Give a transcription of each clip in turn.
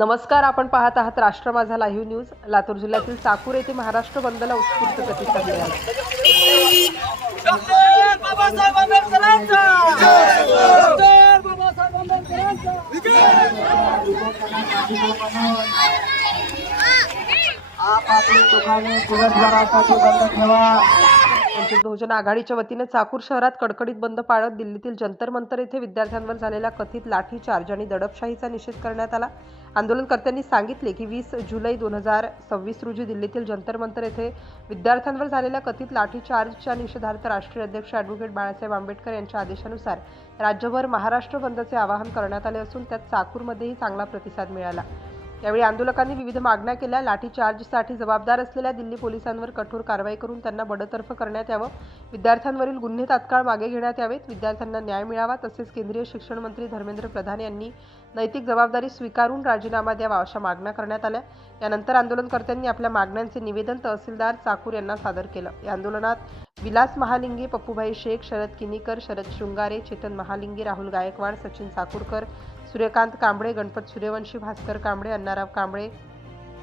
नमस्कार, आपण पाहत आहात राष्ट्र माझा लाईव्ह न्यूज। लातूर जिल्ह्यातील चाकूर येथे महाराष्ट्र बंदला उत्स्फूर्त प्रतिसाद मिळाला। डॉक्टर बाबासाहेब आंबेडकरांचा डॉक्टर बाबासाहेब आंबेडकरांचा आपली दुकाने दिवसभरासाठी बंद ठेवा। वंचित बहुजन आघाडीच्या वतीने चाकूर शहरात कडकडीत बंद पाळत दिल्लीतील जंतर मंतर येथे विद्यार्थ्यांवर झालेल्या कथित लाठीचार्ज आणि दडपशाहीचा निषेध करण्यात आला। आंदोलनकर्त्यांनी सांगितले की 20 जुलै 2026 रोजी दिल्लीतील जंतर मंतर येथे विद्यार्थ्यांवर झालेल्या कथित लाठीचार्जच्या निषेधार्थ राष्ट्रीय अध्यक्ष ॲडव्होकेट बाळासाहेब आंबेडकर यांच्या आदेशानुसार राज्यभर महाराष्ट्र बंदचे आवाहन करण्यात आले असून त्यात चाकूरमध्येही चांगला प्रतिसाद मिळाला। यावेळी आंदोलकांनी विविध मागण्या केल्या। लाठीचार्जसाठी जबाबदार असलेल्या दिल्ली पोलिसांवर कठोर कारवाई करून त्यांना बडतर्फ करण्यात यावं, विद्यार्थ्यांवरील गुन्हे तात्काळ मागे घेण्यात यावेत, विद्यार्थ्यांना न्याय मिळावा, तसेच केंद्रीय शिक्षण मंत्री धर्मेंद्र प्रधान यांनी नैतिक जबाबदारी स्वीकारून राजीनामा द्यावा अशा मागण्या करण्यात आल्या। यानंतर आंदोलनकर्त्यांनी आपल्या मागण्यांचे निवेदन तहसीलदार चाकूर यांना सादर केलं। या आंदोलनात विलास महालिंगे, पप्पूभाई शेख, शरद किनीकर, शरद शृंगारे, चेतन महालिंगे, राहुल गायकवाड, सचिन चाकूरकर, सूर्यकांत कांबळे, गणपत सूर्यवंशी, भास्कर कांबळे, अण्णाराव कांबळे,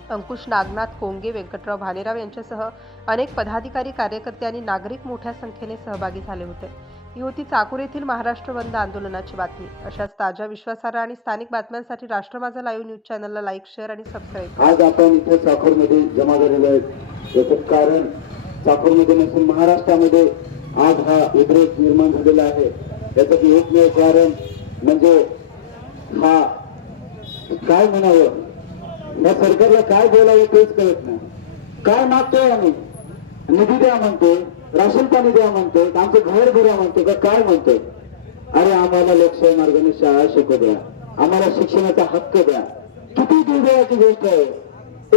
अंकुश नागनाथ कोंगे, व्यंकटराव भालेराव यांच्यासह अनेक पदाधिकारी, कार्यकर्ते आणि नागरिक मोठ्या संख्येने सहभागी झाले होते। ही होती चाकूर येथील महाराष्ट्र बंद आंदोलनाची बातमी। अशाच ताज्या, विश्वासार्ह आणि स्थानिक बातम्यांसाठी राष्ट्र माझा लाईव्ह न्यूज चॅनलला लाईक, शेअर आणि सबस्क्राईब। आज आपण इथे चाकूरमध्ये जमा झालेलो आहे। याचं कारण चाकूरमध्ये नसून महाराष्ट्रामध्ये आज हा उद्रेक निर्माण झालेला आहे। याचं एकमेव कारण म्हणजे हा काय म्हणावं, या सरकारला काय बोलावं तेच कळत नाही। काय मागतोय आम्ही? निधी द्या म्हणतोय, राशन पाणी द्या म्हणतोय, आमचं घर भरा म्हणतोय का काय म्हणतोय? अरे आम्हाला लोकशाही मार्गाने शाळा शिकू द्या, आम्हाला शिक्षणाचा हक्क द्या। किती दुर्दैवाची गोष्ट आहे।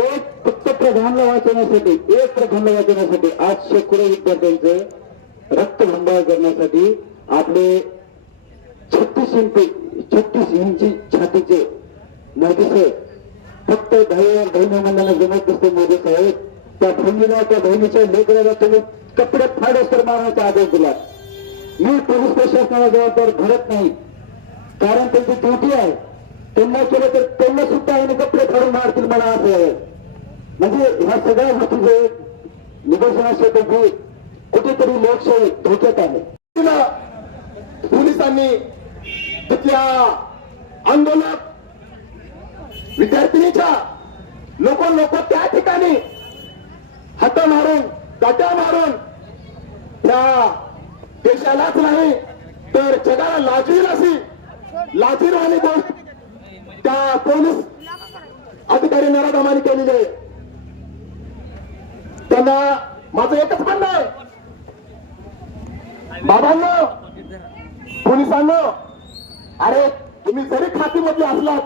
एक फक्त प्रधानला वाचवण्यासाठी आज शेकडो विद्यार्थ्यांचे रक्तभंडार करण्यासाठी आपले 36 इंची छातीचे मोदी साहेब फक्त बहिणीला जमत नसते। मोदी साहेब त्या बहिणीला, त्या बहिणीच्या लेकराला तुम्ही कपडे फाडस तर मारण्याचा आदेश दिला। मी पोलीस प्रशासनाला जबाबदार धरत नाही, कारण त्यांची ड्युटी आहे। त्यांना केलं तर त्यांना सुद्धा आणि कपडे फाडून मारतील मला असं आहे। म्हणजे ह्या सगळ्या गोष्टीचे निदर्शनास येते की कुठेतरी लोकशाही धोक्यात आहे। पोलिसांनी तिथल्या आंदोलक विद्यार्थिनीच्या लोक त्या ठिकाणी हात मारून, काट्या मारून त्या देशालाच नाही तर जगाला लाजवील अशी लाजीरवाणी गोष्ट त्या पोलीस अधिकारी नराधमांनी केलेली आहे। त्यांना माझं एकच म्हणणं आहे, बाबांनो, पोलिसांनो, अरे तुम्ही जरी खाकीमध्ये असलात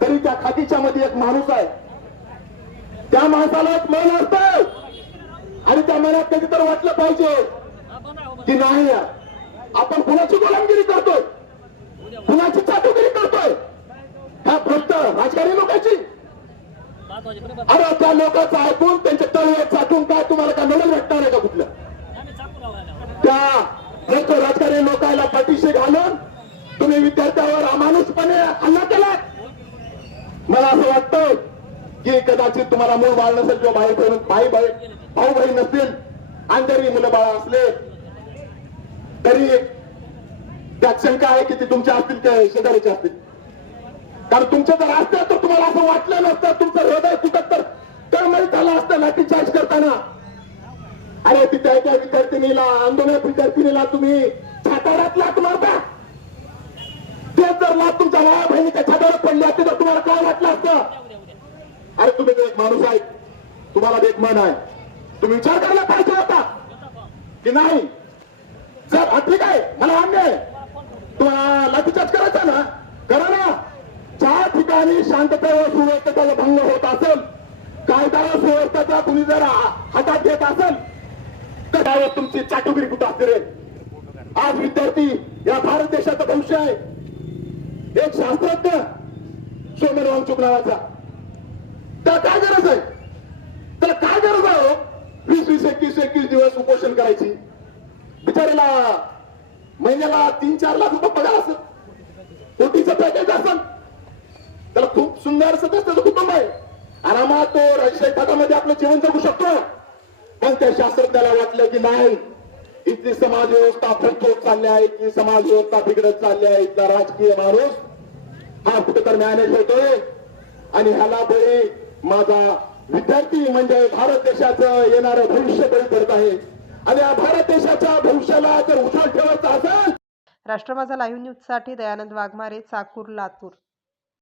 तरी त्या खाकीच्या मध्ये एक माणूस आहे। त्या माणसाला एक मन असतं आणि त्या मनात कधी तर वाटलं पाहिजे की नाही आपण कुणाची गुलामगिरी करतोय, कुणाची चाटुगिरी करतोय, ह्या फक्त राजकारणी लोकांची। अरे त्या लोकांचं ऐकून त्यांचे तळवे चाटून काय तुम्हाला काय मेडल भेटणार आहे का कुठलं? त्या भ्रष्ट राजकारणी लोकांना पाठीशी घालून तुम्ही विद्यार्थ्यावर अमानुषपणे हल्ला केला। मला असं वाटतं की कदाचित तुम्हाला मूळ बाळ नसेल किंवा भाऊ बहीण नसतील आणि जरी मुलं बाळ असले तरी त्यात शंका आहे की ते तुमच्या असतील का शेजारीचे असतील। कारण तुमच्या जर असतं तर तुम्हाला असं वाटलं नसतं, तुमचं हृदय कुठं तर तळमळ झालं असतं लाठीचार्ज करताना। अरे तिथे त्या विद्यार्थिनीला, आंदोलक विद्यार्थिनीला तुम्ही छाताडात लाट मारता, तेच जर लाट तुमच्या भावा बहिणीच्या छाताडात पडली असते तर तुम्हाला काय वाटलं असतं? अरे तुम्ही एक माणूस आहे, तुम्हाला एक मन आहे, तुम्ही विचार करायला पाहिजे होता की नाही सर ठीक आहे, मला मान्य आहे तुम्हाला लाठीचार्ज करायचा ना, करा ना। ज्या ठिकाणी शांतता व सुव्यवस्थेचा भंग होत असेल, कायदा व सुव्यवस्थेचा तुम्ही जर हातात घेत असेल तर त्यावर तुमची चाटुगिरी कुठं असते रे? आज विद्यार्थी या भारत देशाचं भविष्य आहे। एक शास्त्रज्ञ सोमेर वांगचूक नावाचा, त्याला काय गरज आहे? त्याला काय गरज आहे 20 21 दिवस उपोषण करायची? बिचारीला महिन्याला 3-4 लाख रुपये पगार असेल, कोटीचं पॅकेज असेल, त्याला खूप सुंदर असं त्याचं कुटुंब आहे, आरामात तो राजशाही थाटामध्ये आपलं जीवन जगू शकतो. पण त्या शास्त्रज्ञाला वाटलं की नाही, इथली समाज व्यवस्था फसवत चालली आहे, इथली समाज व्यवस्था बिघडत चालली आहे, इथला राजकीय माणूस हा कुठेतरी मॅनेज होतोय आणि ह्याला बळी माझा विद्यार्थी म्हणजे भारत देशाचं येणारं भविष्य बळी पडत आहे. आणि या भारत देशाच्या भविष्याला जर उज्ज्वल ठेवायचं असेल. राष्ट्र माझा लाईव्ह न्यूजसाठी दयानंद वाघमारे, चाकूर, लातूर.